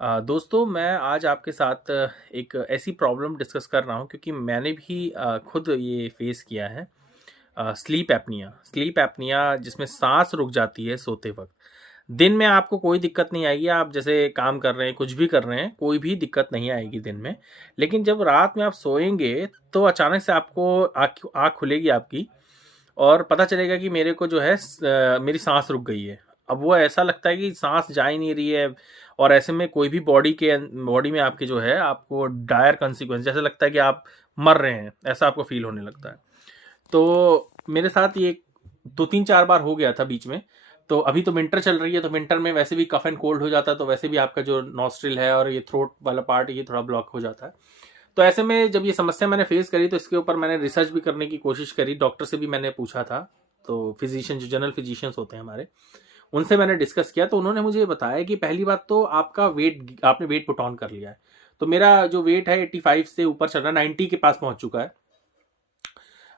दोस्तों मैं आज आपके साथ एक ऐसी प्रॉब्लम डिस्कस कर रहा हूँ क्योंकि मैंने भी खुद ये फेस किया है। स्लीप एपनिया जिसमें सांस रुक जाती है सोते वक्त। दिन में आपको कोई दिक्कत नहीं आएगी, आप जैसे काम कर रहे हैं कुछ भी कर रहे हैं कोई भी दिक्कत नहीं आएगी दिन में। लेकिन जब रात में आप सोएंगे तो अचानक से आपको आँख आँख खुलेगी आपकी और पता चलेगा कि मेरे को जो है मेरी सांस रुक गई है। अब वो ऐसा लगता है कि सांस जा ही नहीं रही है और ऐसे में कोई भी बॉडी में आपके जो है आपको डायर कंसिक्वेंस जैसे लगता है कि आप मर रहे हैं, ऐसा आपको फील होने लगता है। तो मेरे साथ ये 2-3-4 बार हो गया था बीच में। तो अभी तो विंटर चल रही है, तो विंटर में वैसे भी कफ एंड कोल्ड हो जाता है, तो वैसे भी आपका जो नॉस्ट्रिल है और ये थ्रोट वाला पार्ट ये थोड़ा ब्लॉक हो जाता है। तो ऐसे में जब ये समस्या मैंने फेस करी तो इसके ऊपर मैंने रिसर्च भी करने की कोशिश करी, डॉक्टर से भी मैंने पूछा था। तो फिजिशियन जो जनरल फिजिशियंस होते हैं हमारे, उनसे मैंने डिस्कस किया तो उन्होंने मुझे बताया कि पहली बात तो आपने वेट पुट ऑन कर लिया है। तो मेरा जो वेट है 85 से ऊपर चल रहा है, 90 के पास पहुंच चुका है।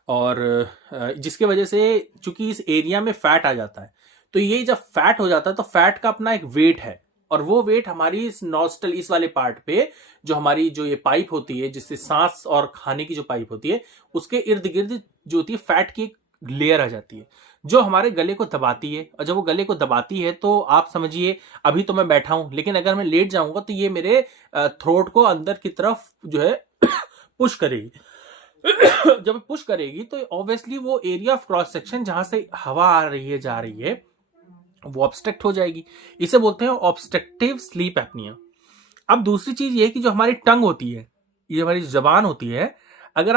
और जिसके वजह से चूंकि इस एरिया में फैट आ जाता है, तो ये जब फैट हो जाता है तो फैट का अपना एक वेट है और वो वेट हमारी इस नॉस्टल इस वाले पार्ट पे जो हमारी जो ये पाइप होती है जिससे सांस और खाने की जो पाइप होती है उसके इर्द गिर्द जो होती है फैट की एक लेयर आ जाती है जो हमारे गले को दबाती है। और जब वो गले को दबाती है तो आप समझिए, अभी तो मैं बैठा हूं लेकिन अगर मैं लेट जाऊंगा तो ये मेरे थ्रोट को अंदर की तरफ जो है पुश करेगी। जब पुश करेगी तो ऑब्वियसली वो एरिया ऑफ क्रॉस सेक्शन जहां से हवा आ रही है जा रही है वो ऑब्स्ट्रक्ट हो जाएगी। इसे बोलते हैं ऑब्स्ट्रक्टिव स्लीप एपनिया। अब दूसरी चीज ये है कि जो हमारी टंग होती है, ये हमारी जबान होती है, अगर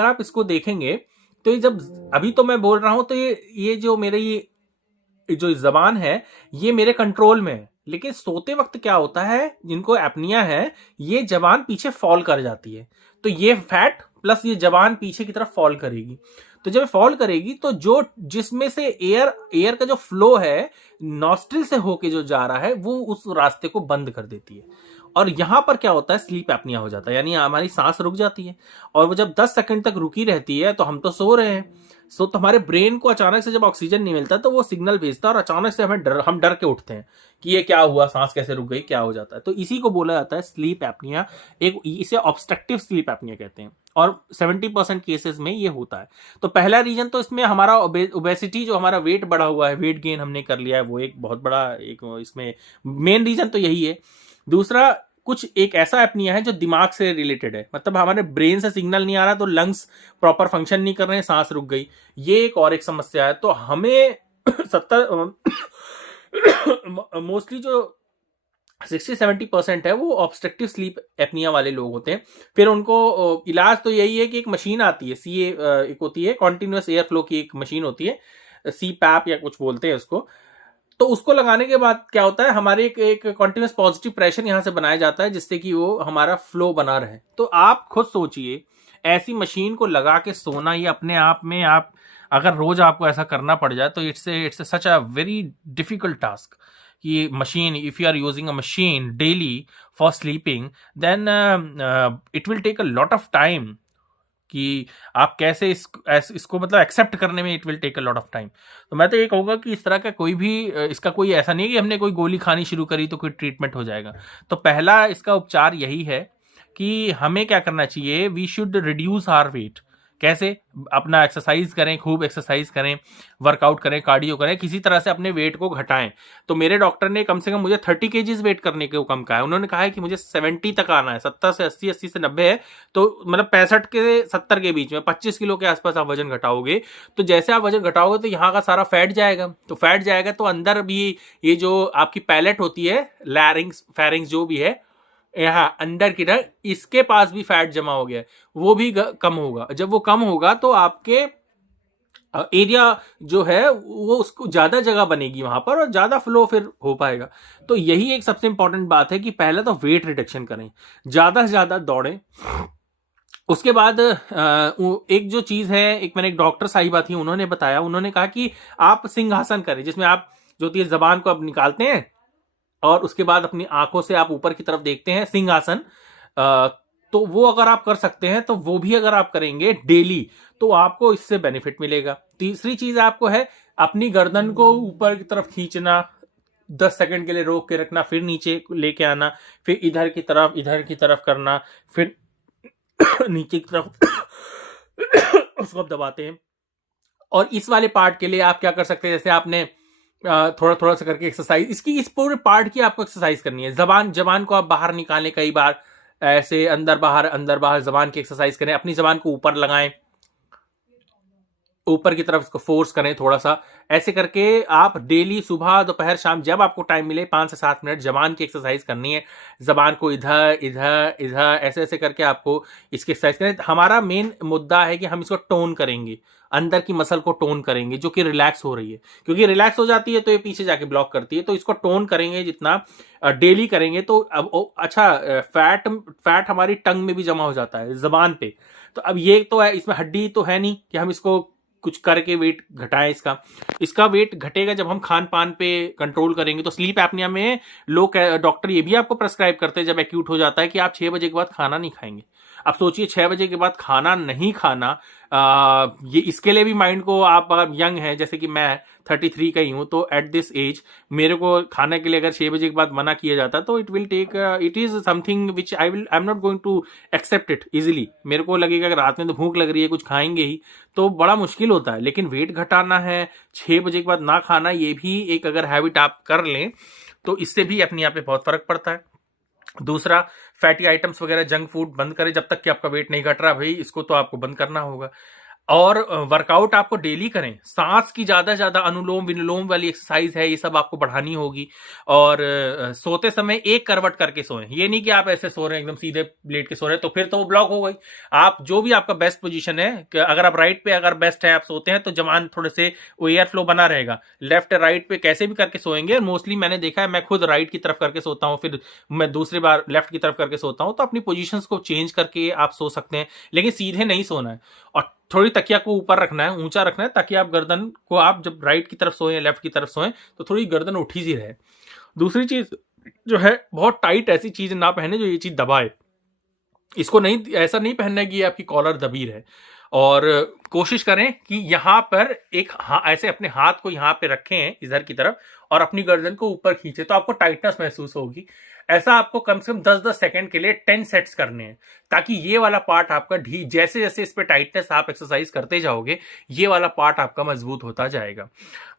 आप इसको देखेंगे तो ये जब अभी तो मैं बोल रहा हूं तो ये जो मेरे ये जो जबान है ये मेरे कंट्रोल में है, लेकिन सोते वक्त क्या होता है जिनको एपनिया है ये जबान पीछे फॉल कर जाती है। तो ये फैट प्लस ये जबान पीछे की तरफ फॉल करेगी। तो जब फॉल करेगी तो जो जिसमें से एयर का जो फ्लो है नॉस्ट्रिल से होके जो जा रहा है वो उस रास्ते को बंद कर देती है और यहां पर क्या होता है स्लीप एपनिया हो जाता है, यानी हमारी सांस रुक जाती है। और वो जब 10 सेकंड तक रुकी रहती है तो हम तो सो रहे हैं, तो हमारे ब्रेन को अचानक से जब ऑक्सीजन नहीं मिलता तो वो सिग्नल भेजता है और अचानक से हम डर के उठते हैं कि ये क्या हुआ, सांस कैसे रुक गई, क्या हो जाता है। तो इसी को बोला जाता है स्लीप एपनिया। इसे ऑब्स्ट्रक्टिव स्लीप एपनिया कहते हैं और 70% केसेस में ये होता है। तो पहला रीजन तो इसमें हमारा ओबेसिटी, जो हमारा वेट बढ़ा हुआ है, वेट गेन हमने कर लिया है, वो एक बहुत बड़ा एक इसमें मेन रीजन तो यही है। दूसरा कुछ एक ऐसा एपनिया है जो दिमाग से रिलेटेड है, मतलब हमारे ब्रेन से सिग्नल नहीं आ रहा तो लंग्स प्रॉपर फंक्शन नहीं कर रहे हैं, सांस रुक गई, ये एक समस्या है। तो हमें 70 मोस्टली जो 60-70% है वो ऑब्स्ट्रक्टिव स्लीप एपनिया वाले लोग होते हैं। फिर उनको इलाज तो यही है कि एक मशीन आती है, एक होती है कॉन्टिन्यूस एयर फ्लो की एक मशीन होती है, सी पैप या कुछ बोलते हैं उसको। तो उसको लगाने के बाद क्या होता है हमारे एक कॉन्टिन्यूस पॉजिटिव प्रेशर यहां से बनाया जाता है जिससे कि वो हमारा फ्लो बना रहे। तो आप खुद सोचिए, ऐसी मशीन को लगा के सोना, ये अपने आप में आप अगर रोज आपको ऐसा करना पड़ जाए तो it's such a very difficult task कि machine, if you are using a machine daily for sleeping then it will take a lot of time कि आप कैसे इसको मतलब एक्सेप्ट करने में it will take a lot of time. तो मैं तो ये कहूँगा कि इस तरह का कोई भी इसका कोई ऐसा नहीं है कि हमने कोई गोली खानी शुरू करी तो कोई ट्रीटमेंट हो जाएगा। तो पहला इसका उपचार यही है कि हमें क्या करना चाहिए, we should reduce our weight. कैसे? अपना एक्सरसाइज करें, खूब एक्सरसाइज करें, वर्कआउट करें, कार्डियो करें, किसी तरह से अपने वेट को घटाएं। तो मेरे डॉक्टर ने कम से कम मुझे 30 केजीज वेट करने को कम कहा है। उन्होंने कहा है कि मुझे 70 तक आना है, 70 से 80, 80 से 90 है, तो मतलब 65 के 70 के बीच में 25 किलो के आसपास आप वजन घटाओगे। तो जैसे आप वजन घटाओगे तो यहाँ का सारा फैट जाएगा, तो फैट जाएगा तो अंदर भी ये जो आपकी पैलेट होती है, लैरिंग्स फेरिंग्स जो भी है यहाँ अंदर की तरह, इसके पास भी फैट जमा हो गया है, वो भी कम होगा। जब वो कम होगा तो आपके एरिया जो है वो उसको ज्यादा जगह बनेगी वहां पर और ज्यादा फ्लो फिर हो पाएगा। तो यही एक सबसे इंपॉर्टेंट बात है कि पहले तो वेट रिडक्शन करें, ज्यादा से ज्यादा दौड़ें। उसके बाद एक जो चीज है, मैंने एक डॉक्टर साहिबा थी, उन्होंने बताया, उन्होंने कहा कि आप सिंहासन करें, जिसमें आप जो होती है जबान को आप निकालते हैं और उसके बाद अपनी आंखों से आप ऊपर की तरफ देखते हैं, सिंहासन। तो वो अगर आप कर सकते हैं तो वो भी अगर आप करेंगे डेली तो आपको इससे बेनिफिट मिलेगा। तीसरी चीज आपको है अपनी गर्दन को ऊपर की तरफ खींचना, 10 सेकंड के लिए रोक के रखना, फिर नीचे लेके आना, फिर इधर की तरफ करना, फिर नीचे की तरफ उसको आप दबाते हैं। और इस वाले पार्ट के लिए आप क्या कर सकते हैं, जैसे आपने थोड़ा थोड़ा सा करके एक्सरसाइज, इस पूरे पार्ट की आपको एक्सरसाइज करनी है। जबान को आप बाहर निकालें, कई बार ऐसे अंदर बाहर जबान की एक्सरसाइज करें। अपनी जबान को ऊपर लगाएं, ऊपर की तरफ इसको फोर्स करें थोड़ा सा। ऐसे करके आप डेली सुबह दोपहर शाम जब आपको टाइम मिले 5 से 7 मिनट जबान की एक्सरसाइज करनी है। जबान को इधर इधर इधर ऐसे ऐसे करके आपको इसकी एक्सरसाइज करें। हमारा मेन मुद्दा है कि हम इसको टोन करेंगे, अंदर की मसल को टोन करेंगे जो कि रिलैक्स हो रही है, क्योंकि रिलैक्स हो जाती है तो ये पीछे जाके ब्लॉक करती है। तो इसको टोन करेंगे जितना डेली करेंगे तो अब अच्छा फैट हमारी टंग में भी जमा हो जाता है, जबान पे। तो अब ये तो है, इसमें हड्डी तो है नहीं कि हम इसको कुछ करके वेट घटाएं। इसका वेट घटेगा जब हम खान पान पे कंट्रोल करेंगे। तो स्लीप एपनिया में लोग, डॉक्टर ये भी आपको प्रेस्क्राइब करते हैं जब एक्यूट हो जाता है कि आप 6 बजे के बाद खाना नहीं खाएंगे। अब सोचिए 6 बजे के बाद खाना नहीं खाना, ये इसके लिए भी माइंड को, आप यंग हैं जैसे कि मैं 33 का ही हूं, तो एट दिस एज मेरे को खाने के लिए अगर 6 बजे के बाद मना किया जाता तो it is something which I am not going to accept it easily. मेरे को लगेगा कि रात में तो भूख लग रही है, कुछ खाएंगे ही, तो बड़ा मुश्किल होता है। लेकिन वेट घटाना है, 6 बजे के बाद ना खाना, ये भी एक अगर हैबिट आप कर लें तो इससे भी अपने आप पे बहुत फर्क पड़ता है। दूसरा, फैटी आइटम्स वगैरह जंक फूड बंद करें जब तक कि आपका वेट नहीं घट रहा, भाई इसको तो आपको बंद करना होगा। और वर्कआउट आपको डेली करें। सांस की ज्यादा अनुलोम विलोम वाली एक्सरसाइज है, ये सब आपको बढ़ानी होगी। और सोते समय एक करवट करके सोएं। ये नहीं कि आप ऐसे सो रहे हैं एकदम सीधे लेट के सो रहे हैं, तो फिर तो वो ब्लॉक हो गई। आप जो भी आपका बेस्ट पोजीशन है, अगर आप राइट पे अगर बेस्ट है आप सोते हैं तो जबान थोड़े से वो एयर फ्लो बना रहेगा। लेफ्ट राइट पे कैसे भी करके सोएंगे, मोस्टली मैंने देखा है, मैं खुद राइट की तरफ करके सोता हूँ, फिर मैं दूसरी बार लेफ्ट की तरफ करके सोता हूँ। तो अपनी पोजीशंस को चेंज करके आप सो सकते हैं, लेकिन सीधे नहीं सोना है। और थोड़ी तकिया को ऊपर रखना है, ऊंचा रखना है, ताकि आप गर्दन को, आप जब राइट की तरफ सोए या लेफ्ट की तरफ सोए तो थोड़ी गर्दन उठी सी रहे। दूसरी चीज जो है, बहुत टाइट ऐसी चीज ना पहने जो ये चीज दबाए। इसको नहीं, ऐसा नहीं पहनना है कि आपकी कॉलर दबी रहे। और कोशिश करें कि यहां पर एक ऐसे अपने हाथ को यहां पे रखें इधर की तरफ और अपनी गर्दन को ऊपर खींचे, तो आपको टाइटनेस महसूस होगी। ऐसा आपको कम से कम 10-10 सेकंड के लिए 10 सेट्स करने हैं, ताकि ये वाला पार्ट आपका जैसे जैसे इस पे टाइटनेस आप एक्सरसाइज करते जाओगे, ये वाला पार्ट आपका मजबूत होता जाएगा।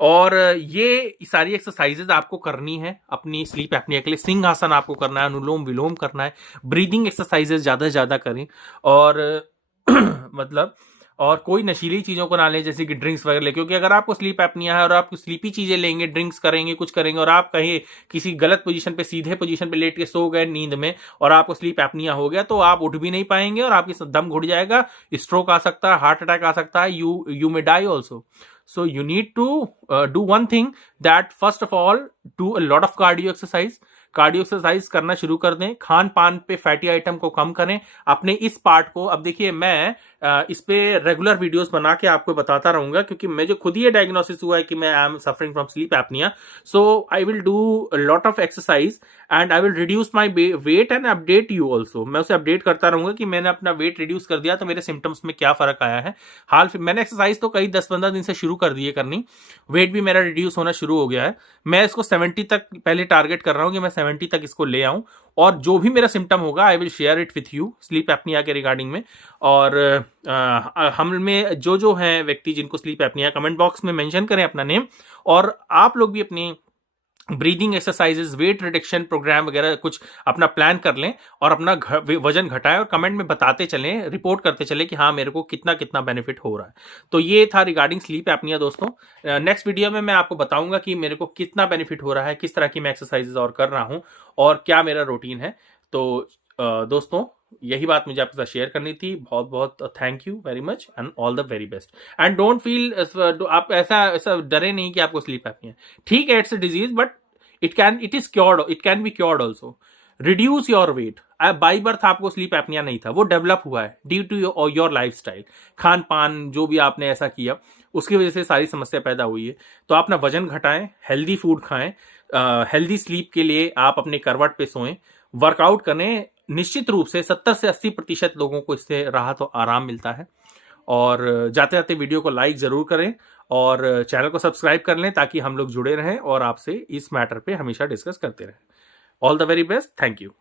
और ये सारी एक्सरसाइजेज आपको करनी है अपनी स्लीप एपनिया के लिए। सिंहासन आपको करना है, अनुलोम विलोम करना है, ब्रीदिंग एक्सरसाइजेज ज्यादा से ज्यादा करें। और मतलब, और कोई नशीली चीजों को ना लें जैसे कि ड्रिंक्स वगैरह ले, क्योंकि अगर आपको स्लीप एपनिया है और आप स्लीपी चीजें लेंगे, ड्रिंक्स करेंगे, कुछ करेंगे, और आप कहीं किसी गलत पोजीशन पे, सीधे पोजीशन पे लेट के सो गए नींद में और आपको स्लीप एपनिया हो गया, तो आप उठ भी नहीं पाएंगे और आपकी दम घुट जाएगा, स्ट्रोक आ सकता है, हार्ट अटैक आ सकता है, you may die also. So you need to do one thing, that first of all do a lot of cardio exercise। Cardio exercise करना शुरू कर दें। खान पान पे फैटी आइटम को कम करें। अपने इस पार्ट को, अब देखिए मैं इस पे रेगुलर वीडियोस बना के आपको बताता रहूंगा, क्योंकि मुझे खुद ही ये डायग्नोसिस हुआ है कि मैं I am suffering from sleep apnoea. So I will do lot of exercise and I will reduce my weight and update you also. मैं उसे अपडेट करता रहूंगा कि मैंने अपना वेट रिड्यूस कर दिया तो मेरे सिम्टम्स में क्या फर्क आया है। मैंने एक्सरसाइज तो कई 10-15 दिन से शुरू कर दी है करनी, वेट भी मेरा रिड्यूस होना शुरू हो गया है। मैं इसको 70 तक पहले टारगेट कर रहा हूं कि मैं 70 तक इसको ले आऊं, और जो भी मेरा सिम्टम होगा I will share it with you sleep apnoea के रिगार्डिंग में। और हम में जो हैं व्यक्ति जिनको स्लीप एपनिया, कमेंट बॉक्स में मेंशन करें अपना नेम, और आप लोग भी अपनी breathing exercises, weight reduction programme वगैरह कुछ अपना प्लान कर लें और अपना वजन घटाएं, और कमेंट में बताते चलें, रिपोर्ट करते चलें कि हाँ मेरे को कितना कितना बेनिफिट हो रहा है। तो ये था रिगार्डिंग स्लीप एपनिया दोस्तों। नेक्स्ट वीडियो में मैं आपको बताऊंगा कि मेरे को कितना बेनिफिट हो रहा है, किस तरह की मैं एक्सरसाइजेस और कर रहा हूं, और क्या मेरा रूटीन है। तो दोस्तों, यही बात मुझे आपके साथ शेयर करनी थी। बहुत बहुत thank you very much and all the very best. And don't feel, आप ऐसा डरे नहीं कि आपको स्लीप एपनिया। ठीक है, it's a disease, but it can be cured also. Reduce your weight. By birth आपको स्लीप एपनिया नहीं था, वो डेवलप हुआ है due to your lifestyle, खान पान, जो भी आपने ऐसा किया उसकी वजह से सारी समस्या पैदा हुई है। तो आप अपना वजन घटाएं, हेल्दी फूड खाएं, हेल्दी स्लीप के लिए आप अपने करवट पे सोएं, वर्कआउट करें। निश्चित रूप से 70 से 80% लोगों को इससे राहत और आराम मिलता है। और जाते जाते वीडियो को लाइक जरूर करें और चैनल को सब्सक्राइब कर लें ताकि हम लोग जुड़े रहें और आपसे इस मैटर पे हमेशा डिस्कस करते रहें। All the very best, thank you.